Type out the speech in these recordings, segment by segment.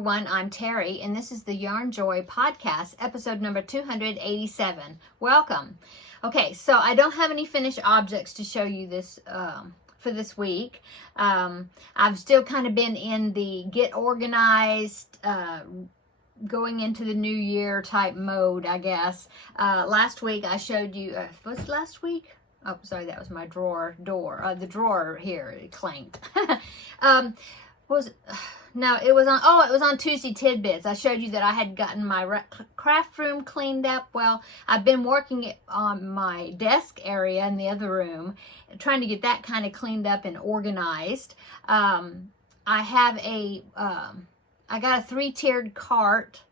everyone, I'm Terry, and this is the Yarn Joy podcast, episode number 287. Welcome. Okay, so I don't have any finished objects to show you this for this week. I've still kind of been in the get organized, going into the new year type mode, I guess. Last week I showed you, was it last week? Oh, sorry, that was my the drawer here, it clanked. It was on Tuesday Tidbits. I showed you that I had gotten my craft room cleaned up. Well, I've been working on my desk area in the other room, trying to get that kind of cleaned up and organized. I got a 3-tiered cart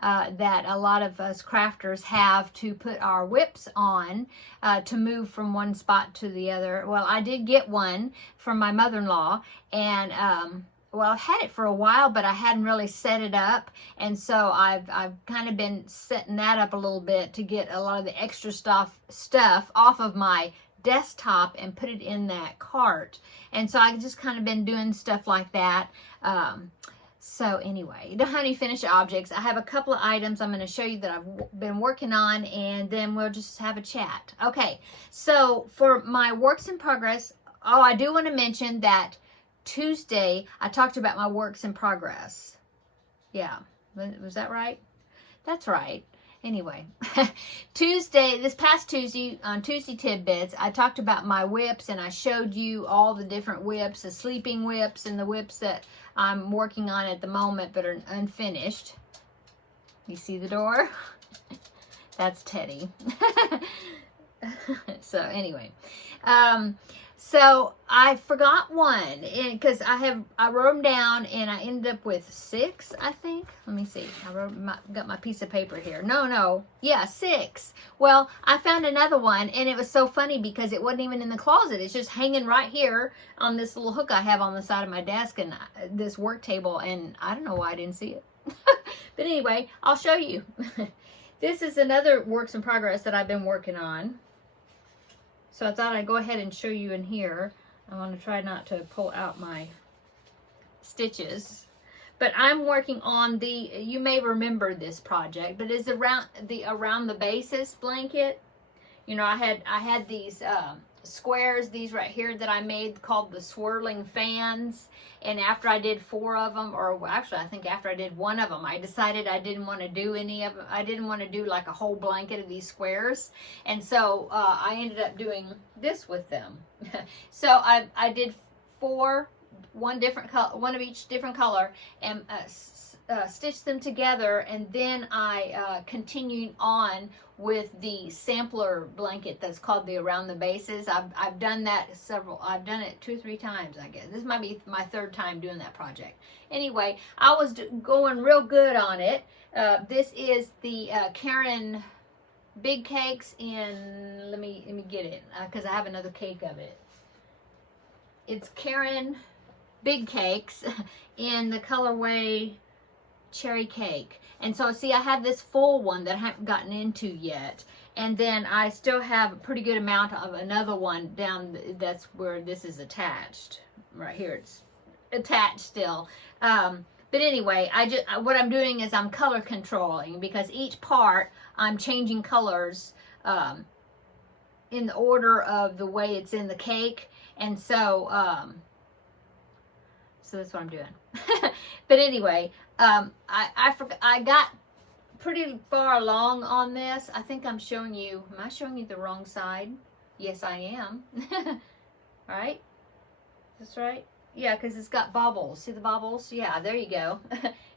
that a lot of us crafters have to put our WIPS on to move from one spot to the other. Well, I did get one from my mother-in-law, and I've had it for a while, but I hadn't really set it up, and so I've kind of been setting that up a little bit to get a lot of the extra stuff off of my desktop and put it in that cart. And so I've just kind of been doing stuff like that. So anyway, I don't have any finished objects. I have a couple of items I'm going to show you that I've been working on, and then we'll just have a chat. Okay, so for my works in progress, I do want to mention that Tuesday I talked about my works in progress. Yeah, was that right? That's right. Anyway, this past Tuesday, on Tuesday Tidbits, I talked about my WIPS, and I showed you all the different WIPS, the sleeping WIPS and the WIPS that I'm working on at the moment but are unfinished. You see the door? That's Teddy. So anyway, so I forgot one, because I wrote them down, and I ended up with 6, I think. Let me see. Got my piece of paper here. Yeah, 6. Well, I found another one, and it was so funny because it wasn't even in the closet. It's just hanging right here on this little hook I have on the side of my desk and this work table, and I don't know why I didn't see it. But anyway, I'll show you. This is another works in progress that I've been working on. So I thought I'd go ahead and show you in here. I want to try not to pull out my stitches. But I'm working on you may remember this project, but it's around the basis blanket. You know, I had these squares, these right here that I made called the swirling fans. And after I did 4 of them, or actually I think after I did 1 of them, I decided I didn't want to do any of them. I didn't want to do like a whole blanket of these squares. And so I ended up doing this with them. So I did 4, one of each different color, and stitched them together, and then I continued on with the sampler blanket that's called the Around the Bases. I've done that I've done it 2 or 3 times, I guess. This might be my 3rd time doing that project. Anyway, I was going real good on it. This is the Karen Big Cakes in, let me get it, because I have another cake of it. It's Karen Big Cakes in the colorway Cherry Cake. And so see, I have this full one that I haven't gotten into yet, and then I still have a pretty good amount of another one down, that's where this is attached. Right here it's attached still. But anyway, what I'm doing is I'm color controlling, because each part I'm changing colors in the order of the way it's in the cake. And so so that's what I'm doing. But anyway, I got pretty far along on this. I think I'm showing you, am I showing you the wrong side? Yes, I am. Right? That's right. Yeah, because it's got bubbles. See the bubbles? Yeah, there you go.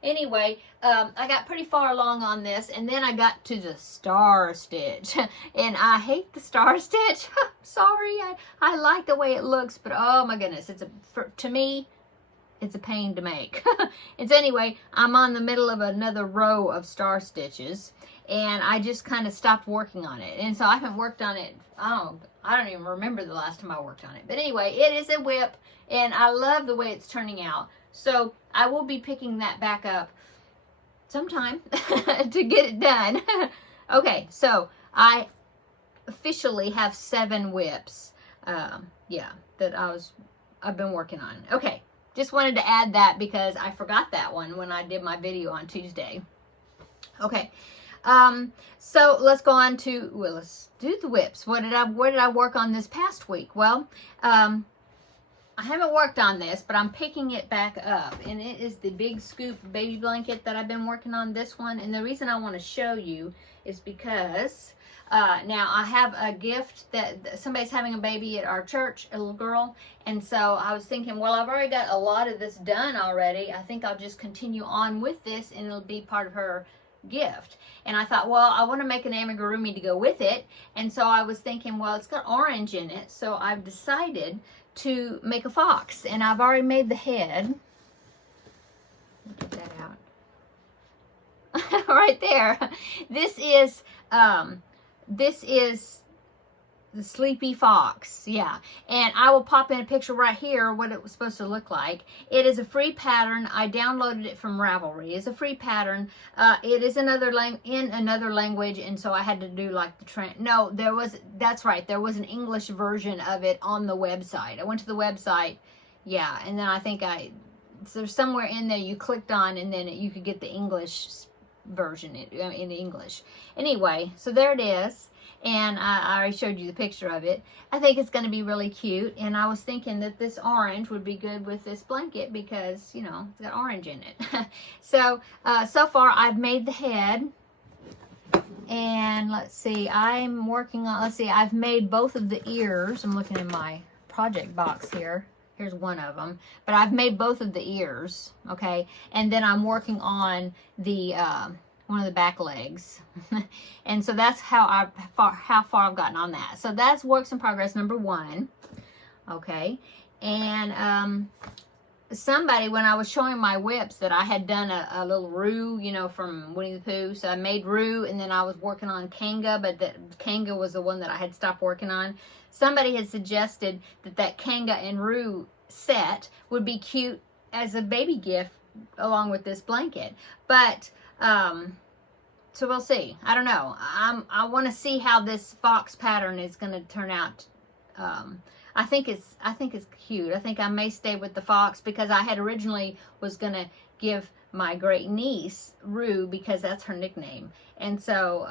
Anyway, I got pretty far along on this, and then I got to the star stitch. And I hate the star stitch. Sorry, I like the way it looks, but oh my goodness, to me, it's a pain to make. And so anyway, I'm on the middle of another row of star stitches, and I just kind of stopped working on it. And so I haven't worked on it, I don't even remember the last time I worked on it. But anyway, it is a WIP, and I love the way it's turning out. So I will be picking that back up sometime to get it done. Okay, so I officially have 7 WIPs, that I've been working on. Okay. just wanted to add that because I forgot that one when I did my video on Tuesday. Okay. So let's go on to, well, let's do the WIPS. What did I work on this past week? Well, I haven't worked on this, but I'm picking it back up, and it is the Big Scoop baby blanket that I've been working on, this one. And the reason I want to show you is because now I have a gift that somebody's having a baby at our church, a little girl, and so I was thinking, well, I've already got a lot of this done already. I think I'll just continue on with this, and it'll be part of her gift. And I thought, well, I want to make an amigurumi to go with it, and so I was thinking, well, it's got orange in it, so I've decided to make a fox, and I've already made the head. Get that out. Right there. This is the Sleepy Fox. Yeah, and I will pop in a picture right here what it was supposed to look like. It is a free pattern. I downloaded it from Ravelry. It's a free pattern. It is in another language, and so I had to do like the that's right, there was an English version of it on the website. I went to the website, yeah, and then I think so there's somewhere in there you clicked on, and then you could get the English version in English. Anyway, so there it is. And I already showed you the picture of it. I think it's going to be really cute. And I was thinking that this orange would be good with this blanket because, you know, it's got orange in it. So far I've made the head. And let's see, I'm working on, I've made both of the ears. I'm looking in my project box here. Here's one of them. But I've made both of the ears, okay? And then I'm working on the one of the back legs. And so that's how far I've gotten on that. So that's works in progress number 1. Okay. And somebody, when I was showing my WIPS, that I had done a little Roo, you know, from Winnie the Pooh. So I made Roo, and then I was working on Kanga, but Kanga was the one that I had stopped working on. Somebody had suggested that Kanga and Roo set would be cute as a baby gift along with this blanket. But so we'll see. I don't know. I want to see how this fox pattern is going to turn out. I think it's cute. I think I may stay with the fox because I had originally was going to give my great niece Roo because that's her nickname, and so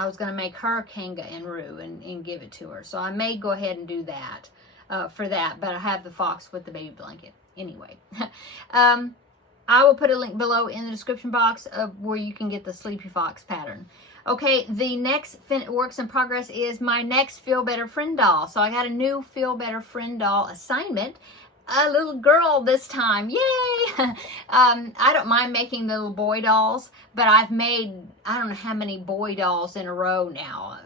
I was going to make her Kanga and Roo and give it to her. So I may go ahead and do that for that, but I have the fox with the baby blanket anyway. I will put a link below in the description box of where you can get the Sleepy Fox pattern. Okay, the next works in progress is my next Feel Better Friend doll. So I got a new Feel Better Friend doll assignment. A little girl this time. Yay! I don't mind making the little boy dolls, but I've made, I don't know how many boy dolls in a row now.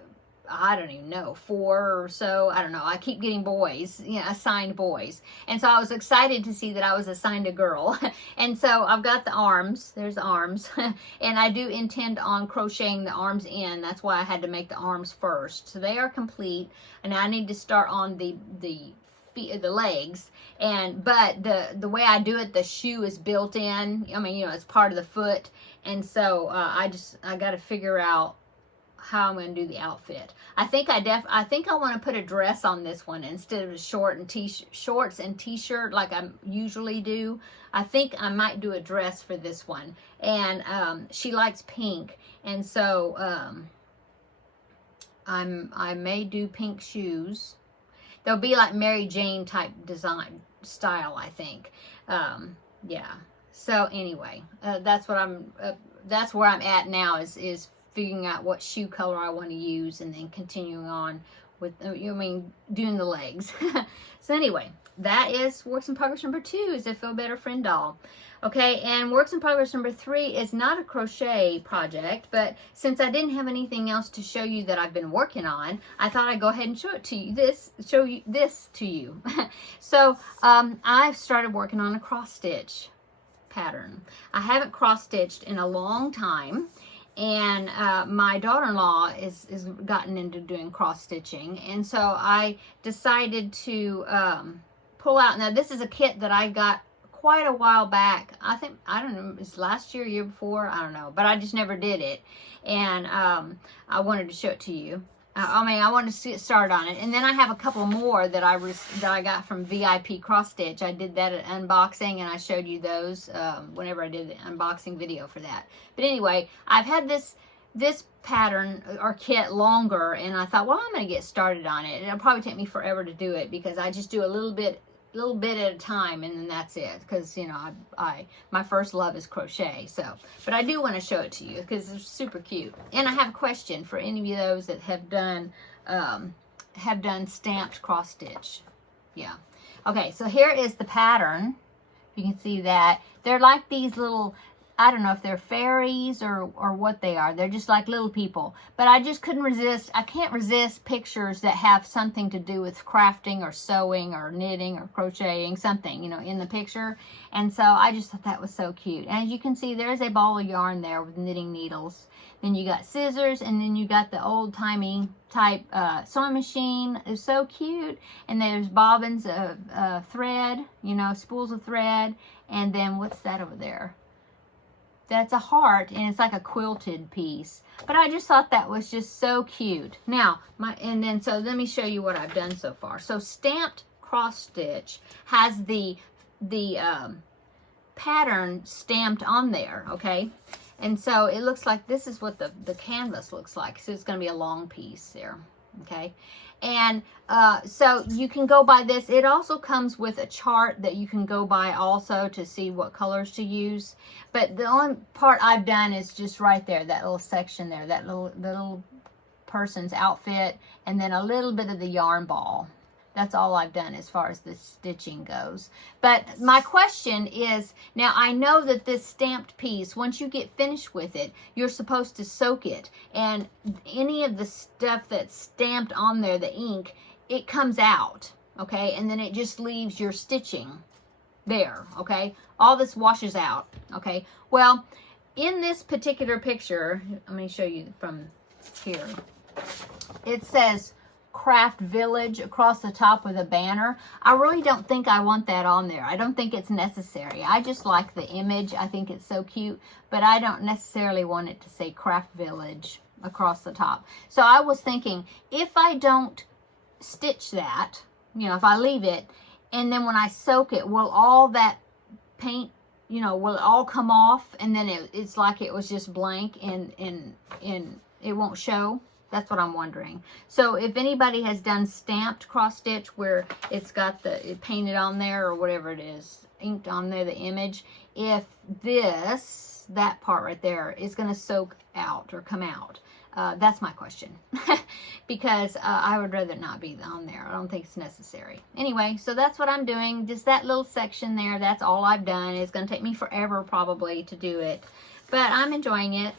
I don't even know, 4 or so. I don't know. I keep getting boys, you know, assigned boys. And so I was excited to see that I was assigned a girl. And so I've got the arms. There's the arms. And I do intend on crocheting the arms in. That's why I had to make the arms first. So they are complete. And I need to start on the legs. But the way I do it, the shoe is built in. I mean, you know, it's part of the foot. And so I got to figure out how I'm going to do the outfit. I think I want to put a dress on this one instead of a shorts and t-shirt like I usually do. I think I might do a dress for this one. And she likes pink, and so I may do pink shoes. They'll be like Mary Jane type design style, I think. Yeah. So anyway, that's where I'm at now is figuring out what shoe color I want to use, and then continuing on with, doing the legs. So anyway, that is works in progress number 2, is a Feel Better Friend doll. Okay, and works in progress number 3 is not a crochet project, but since I didn't have anything else to show you that I've been working on, I thought I'd go ahead and show you this to you. So I've started working on a cross stitch pattern. I haven't cross stitched in a long time. And my daughter-in-law is gotten into doing cross stitching, and so I decided to pull out. Now this is a kit that I got quite a while back. I don't know, it's last year before, I don't know, but I just never did it, and I wanted to show it to you. I want to get started on it. And then I have a couple more that I got from VIP Cross Stitch. I did that at unboxing, and I showed you those whenever I did the unboxing video for that. But anyway, I've had this pattern or kit longer, and I thought, well, I'm going to get started on it. It'll probably take me forever to do it because I just do a little bit at a time, and then that's it, because you know my first love is crochet. So, but I do want to show it to you because it's super cute. And I have a question for any of those that have done stamped cross stitch. Yeah. Okay, so here is the pattern. You can see that they're like these little, I don't know if they're fairies or what they are. They're just like little people. But I just couldn't resist. I can't resist pictures that have something to do with crafting or sewing or knitting or crocheting, something, you know, in the picture. And so I just thought that was so cute. And as you can see, there's a ball of yarn there with knitting needles. Then you got scissors, and then you got the old-timey type sewing machine. It's so cute. And there's bobbins of thread, you know, spools of thread. And then what's that over there? That's a heart, and it's like a quilted piece. But I just thought that was just so cute. Now, so let me show you what I've done so far. So stamped cross stitch has the pattern stamped on there, okay? And so it looks like this is what the canvas looks like. So it's going to be a long piece there, okay? And so you can go by this. It also comes with a chart that you can go by also to see what colors to use. But the only part I've done is just right there, that little section there, that little person's outfit, and then a little bit of the yarn ball. That's all I've done as far as the stitching goes. But my question is, now I know that this stamped piece, once you get finished with it, you're supposed to soak it. And any of the stuff that's stamped on there, the ink, it comes out, okay? And then it just leaves your stitching there, okay? All this washes out, okay? Well, in this particular picture, let me show you from here. It says Craft Village across the top with a banner. I really don't think I want that on there. I don't think it's necessary. I just like the image. I think it's so cute, but I don't necessarily want it to say Craft Village across the top. So I was thinking, if I don't stitch that, you know, if I leave it, and then when I soak it, will all that paint, you know, will it all come off, and then it's like it was just blank and it won't show? That's what I'm wondering. So if anybody has done stamped cross stitch where it's got it painted on there or whatever it is, inked on there, the image, if that part right there is going to soak out or come out, that's my question. Because I would rather not be on there. I don't think it's necessary. Anyway, so that's what I'm doing. Just that little section there, that's all I've done. It's going to take me forever probably to do it, but I'm enjoying it.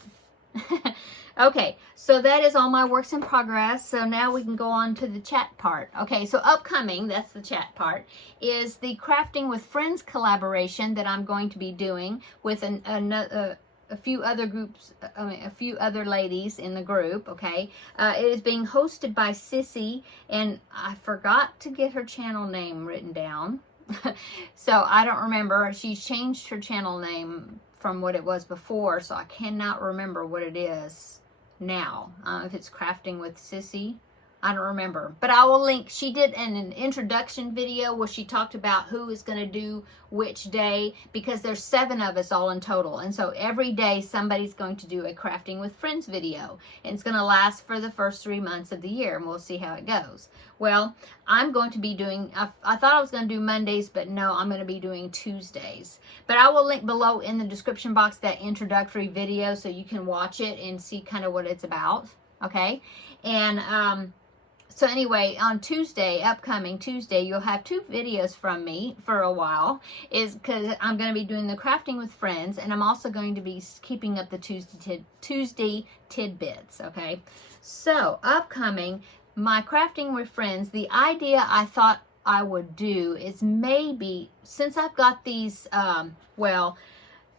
Okay, so that is all my works in progress. So now we can go on to the chat part. Okay, so upcoming, that's the chat part, is the Crafting with Friends collaboration that I'm going to be doing with a few other groups, a few other ladies in the group, okay? It is being hosted by Sissy, and I forgot to get her channel name written down. So I don't remember. She's changed her channel name from what it was before, so I cannot remember what it is now. If it's Crafting with Sissy, I don't remember, but I will link. She did an introduction video where she talked about who is going to do which day, because there's 7 of us all in total, and so every day somebody's going to do a Crafting with Friends video, and it's going to last for the first 3 months of the year, and we'll see how it goes. Well, I'm going to be doing, I thought I was going to do Mondays, but no, I'm going to be doing Tuesdays. But I will link below in the description box that introductory video so you can watch it and see kind of what it's about, okay? And so anyway, on Tuesday, upcoming Tuesday, you'll have 2 videos from me for a while, is because I'm going to be doing the Crafting with Friends, and I'm also going to be keeping up the Tuesday tidbits, okay? So, upcoming, my Crafting with Friends, the idea I thought I would do is maybe, since I've got these, well,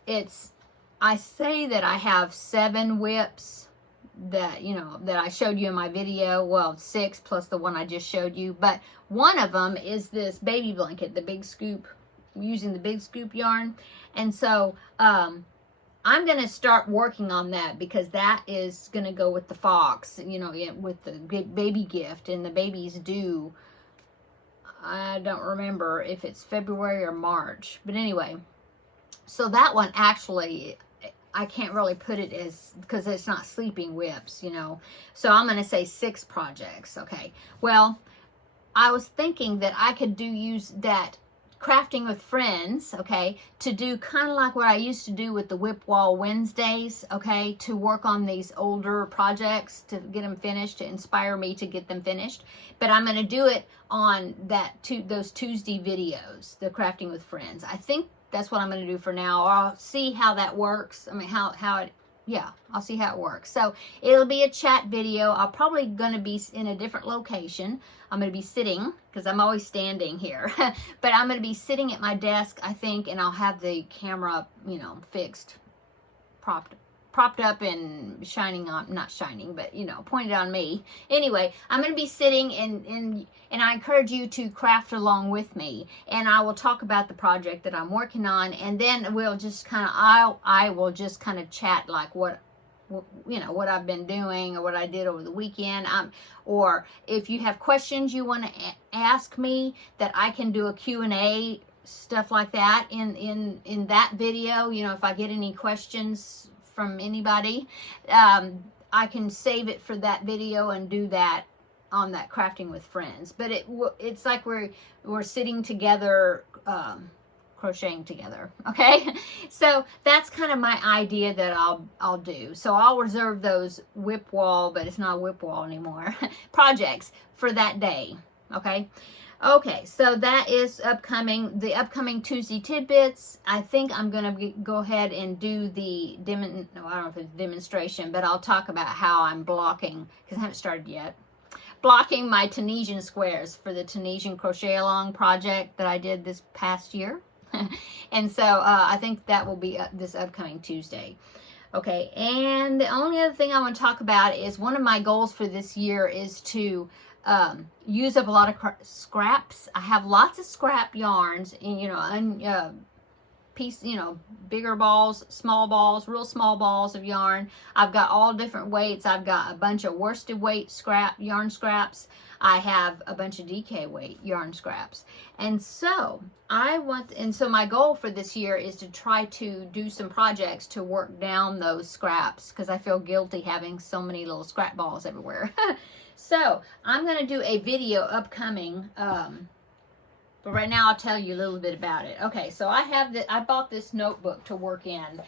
I say that I have 7 WIPS that, you know, that I showed you in my video. Well, 6 plus the one I just showed you, but one of them is this baby blanket, the big scoop, using the big scoop yarn. And so I'm going to start working on that because that is going to go with the fox, you know, with the baby gift, and the baby's due. I don't remember if it's February or March, but anyway, so that one actually, I can't really put it as, because it's not sleeping WIPS, you know, so I'm going to say 6 projects. Okay, well, I was thinking that I could use that crafting with friends, okay, to do kind of like what I used to do with the Whip Wall Wednesdays, okay, to work on these older projects to get them finished, to inspire me to get them finished. But I'm going to do it on those Tuesday videos, the crafting with friends. I think that's what I'm going to do for now. I'll see how that works. I mean, yeah, I'll see how it works. So it'll be a chat video. I'm probably going to be in a different location. I'm going to be sitting, because I'm always standing here, but I'm going to be sitting at my desk, I think, and I'll have the camera, you know, fixed, propped up and shining on, not shining, but, you know, pointed on me. Anyway, I'm going to be sitting, and I encourage you to craft along with me, and I will talk about the project that I'm working on, and then we'll just kind of, I will just kind of chat like what I've been doing or what I did over the weekend. Or if you have questions you want to ask me, that I can do a Q&A, stuff like that in that video. You know, if I get any questions from anybody, I can save it for that video and do that on that crafting with friends. But it's like we're sitting together, crocheting together. Okay, so that's kind of my idea that I'll do. So I'll reserve those whip wall, but it's not a whip wall anymore, projects for that day. Okay, so that is upcoming. The upcoming Tuesday tidbits, I think I'm gonna go ahead and do the I don't know if it's demonstration, but I'll talk about how I'm blocking, because I haven't started yet, blocking my Tunisian squares for the Tunisian crochet along project that I did this past year. And so I think that will be this upcoming Tuesday. Okay, and the only other thing I want to talk about is one of my goals for this year is to use up a lot of scraps. I have lots of scrap yarns, and bigger balls, small balls, real small balls of yarn. I've got all different weights. I've got a bunch of worsted weight yarn scraps. I have a bunch of DK weight yarn scraps. And so my goal for this year is to try to do some projects to work down those scraps, because I feel guilty having so many little scrap balls everywhere. So I'm going to do a video upcoming, but right now I'll tell you a little bit about it. Okay, so I bought this notebook to work in.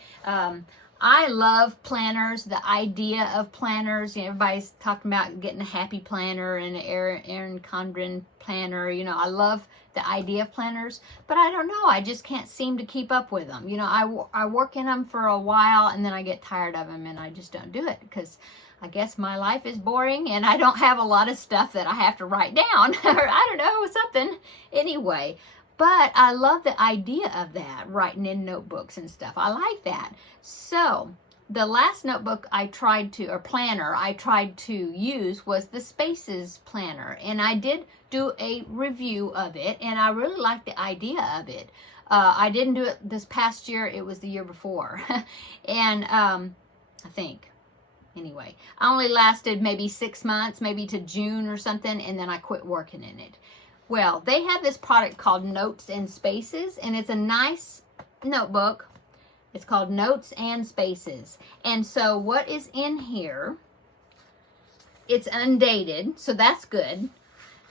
I love planners, the idea of planners. You know, everybody's talking about getting a happy planner and an Erin Condren planner. You know, I love the idea of planners, but I don't know, I just can't seem to keep up with them. You know, I work in them for a while, and then I get tired of them, and I just don't do it, because I guess my life is boring and I don't have a lot of stuff that I have to write down, or I don't know, something. Anyway, but I love the idea of that, writing in notebooks and stuff. I like that. So the last notebook planner I tried to use was the Spaces planner, and I did do a review of it, and I really liked the idea of it. I didn't do it this past year, it was the year before. And I think, anyway, I only lasted maybe 6 months, maybe to June or something, and then I quit working in it. Well, they have this product called Notes and Spaces, and it's a nice notebook. It's called Notes and Spaces. And so what is in here, it's undated, so that's good.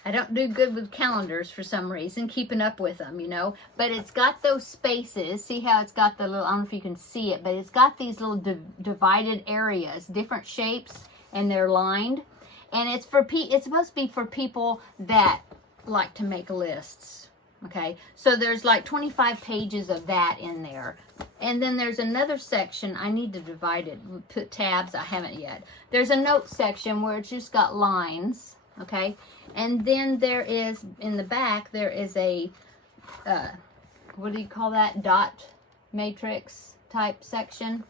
I don't do good with calendars for some reason, keeping up with them, you know. But it's got those spaces. See how it's got the little, I don't know if you can see it, but it's got these little divided areas, different shapes, and they're lined. And it's supposed to be for people that like to make lists. Okay, so there's like 25 pages of that in there. And then there's another section, I need to divide it, put tabs, I haven't yet. There's a note section where it's just got lines. Okay, and then there is, in the back, there is a, what do you call that? Dot matrix type section.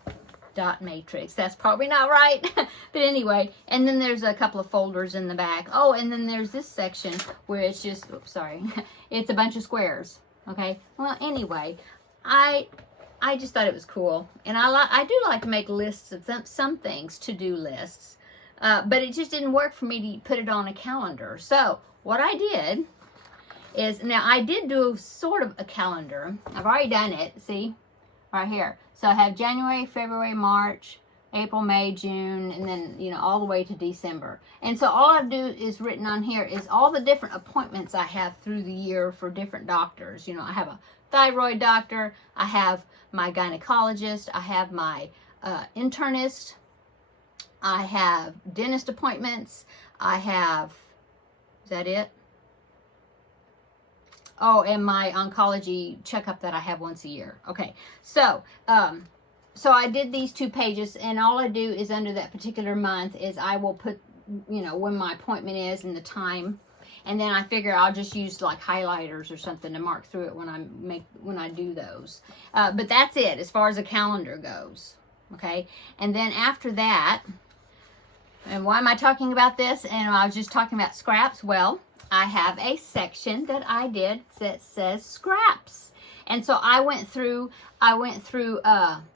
Dot matrix. That's probably not right. But anyway, and then there's a couple of folders in the back. Oh, and then there's this section where it's just, oops, sorry. It's a bunch of squares. Okay, well, anyway, I I just thought it was cool. And I do like to make lists of some things, to-do lists. But it just didn't work for me to put it on a calendar. So what I did is, now I did do sort of a calendar. I've already done it, see, right here. So I have January, February, March, April, May, June, and then, you know, all the way to December. And so all I do is written on here is all the different appointments I have through the year for different doctors. You know, I have a thyroid doctor, I have my gynecologist, I have my internist, I have dentist appointments, I have, is that it? Oh, and my oncology checkup that I have once a year. Okay, so so I did these 2 pages, and all I do is under that particular month is I will put, you know, when my appointment is and the time, and then I figure I'll just use like highlighters or something to mark through it when I do those. But that's it as far as a calendar goes. Okay, and then after that, and why am I talking about this? And I was just talking about scraps. Well, I have a section that I did that says scraps. And so I went through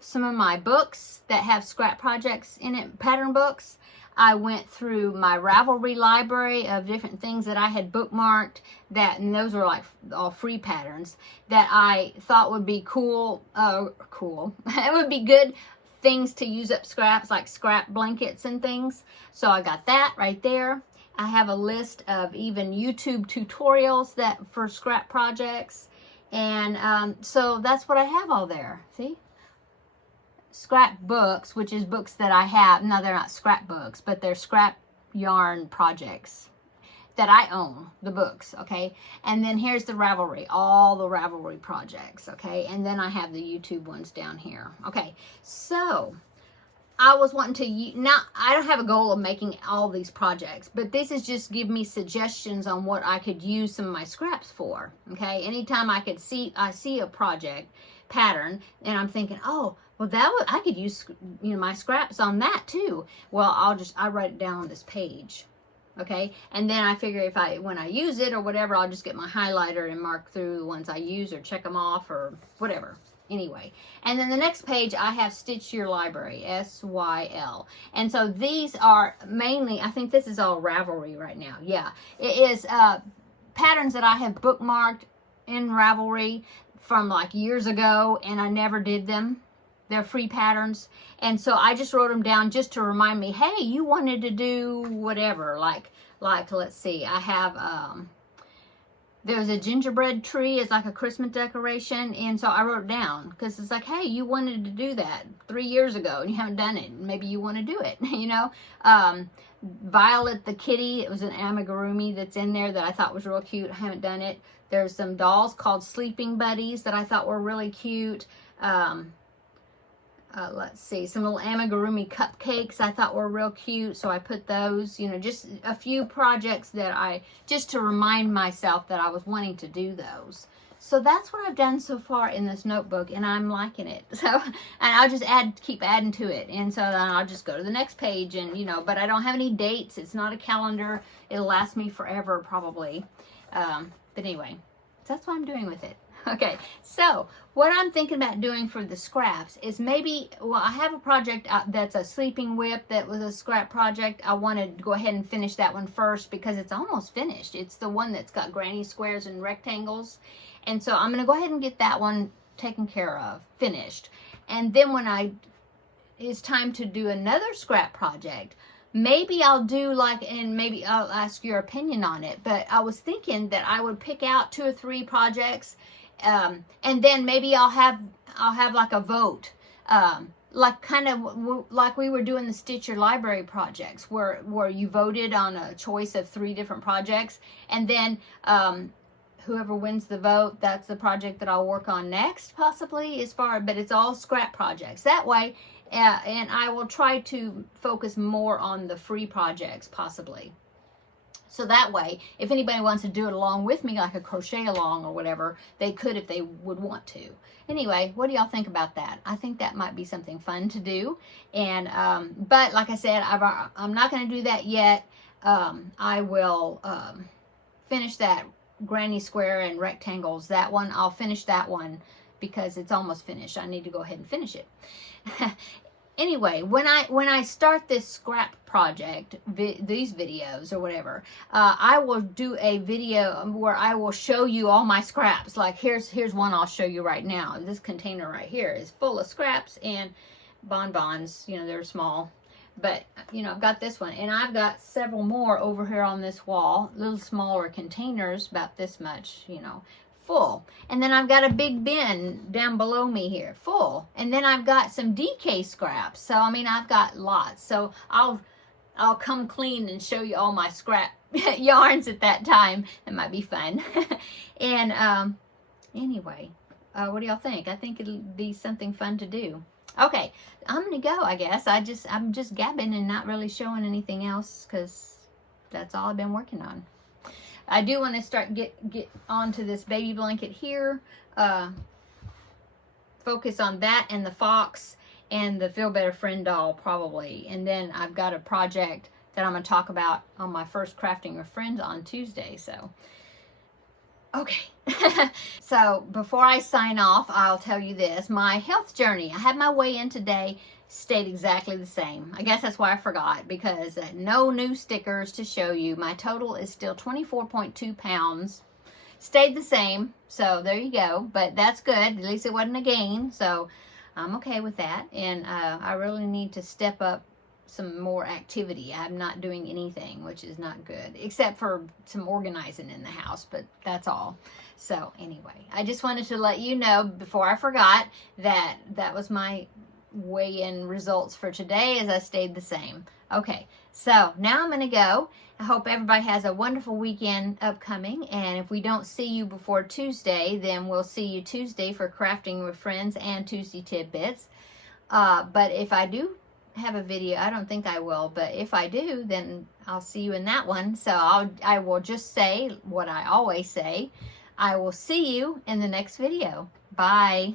some of my books that have scrap projects in it, pattern books. I went through my Ravelry library of different things that I had bookmarked, and those were like all free patterns that I thought would be cool. It would be good things to use up scraps, like scrap blankets and things. So I got that right there. I have a list of even YouTube tutorials for scrap projects. And so that's what I have all there. See? Scrap books, which is books that I have. No, they're not scrap books, but they're scrap yarn projects that I own, the books, okay? And then here's the Ravelry, all the Ravelry projects, okay? And then I have the YouTube ones down here. Okay, so I was wanting to, I don't have a goal of making all these projects, but this is just give me suggestions on what I could use some of my scraps for, okay? Anytime I see a project pattern, and I'm thinking, oh, well, I could use, you know, my scraps on that too. Well, I write it down on this page, okay? And then I figure when I use it or whatever, I'll just get my highlighter and mark through the ones I use or check them off or whatever. Anyway, and then the next page I have Stitch Your Library, SYL. And so these are mainly, I think this is all Ravelry right now. Yeah, it is patterns that I have bookmarked in Ravelry from like years ago, and I never did them. They're free patterns. And so I just wrote them down just to remind me, hey, you wanted to do whatever. Like let's see, I have, there's a gingerbread tree. It's like a Christmas decoration. And so I wrote it down because it's like, hey, you wanted to do that 3 years ago and you haven't done it. Maybe you want to do it, you know. Violet the kitty, it was an amigurumi that's in there that I thought was real cute. I haven't done it. There's some dolls called Sleeping Buddies that I thought were really cute. Let's see, some little amigurumi cupcakes I thought were real cute, so I put those, you know, just a few projects that just to remind myself that I was wanting to do those. So that's what I've done so far in this notebook, and I'm liking it. So, and I'll just keep adding to it, and so then I'll just go to the next page, and, you know, but I don't have any dates. It's not a calendar. It'll last me forever, probably. But anyway, that's what I'm doing with it. Okay, so what I'm thinking about doing for the scraps is maybe, well, I have a project that's a sleeping whip that was a scrap project. I wanted to go ahead and finish that one first because it's almost finished. It's the one that's got granny squares and rectangles. And so I'm going to go ahead and get that one taken care of, finished. And then when it's time to do another scrap project, maybe I'll do and maybe I'll ask your opinion on it. But I was thinking that I would pick out 2 or 3 projects. And then maybe I'll have like a vote, like kind of like we were doing the Stitch Your Library projects, where you voted on a choice of 3 different projects, and then whoever wins the vote, that's the project that I'll work on next, possibly. But it's all scrap projects that way, and I will try to focus more on the free projects, possibly. So that way, if anybody wants to do it along with me, like a crochet along or whatever, they could if they would want to. Anyway, what do y'all think about that? I think that might be something fun to do. And but like I said, I'm not going to do that yet. I will finish that granny square and rectangles. That one, I'll finish that one because it's almost finished. I need to go ahead and finish it. Anyway, when I start this scrap project, these videos or whatever, I will do a video where I will show you all my scraps. Like here's one I'll show you right now. This container right here is full of scraps and bonbons. You know, they're small, but you know, I've got this one, and I've got several more over here on this wall, little smaller containers about this much, you know, full. And then I've got a big bin down below me here, full. And then I've got some DK scraps. So I mean, I've got lots. So I'll come clean and show you all my scrap yarns at that time. That might be fun. And anyway, what do y'all think? I think it'll be something fun to do. Okay, I'm gonna go, I guess. I'm just gabbing and not really showing anything else, because that's all I've been working on. I do want to start get onto this baby blanket here. Focus on that and the fox and the Feel Better Friend doll probably. And then I've got a project that I'm going to talk about on my first Crafting with Friends on Tuesday. So, okay. So before I sign off, I'll tell you this. My health journey, I had my weigh-in today, stayed exactly the same. I guess that's why I forgot, because no new stickers to show you. My total is still 24.2 pounds. Stayed the same, so there you go. But that's good. At least it wasn't a gain, so I'm okay with that. And I really need to step up some more activity. I'm not doing anything, which is not good, except for some organizing in the house, but that's all. So anyway, I just wanted to let you know before I forgot that that was my weigh-in results for today, as I stayed the same. Okay, so now I'm going to go. I hope everybody has a wonderful weekend upcoming, and if we don't see you before Tuesday, then we'll see you Tuesday for Crafting with Friends and Tuesday Tidbits. But if I do have a video, I don't think I will, but if I do, then I'll see you in that one. So I will just say what I always say. I will see you in the next video. Bye.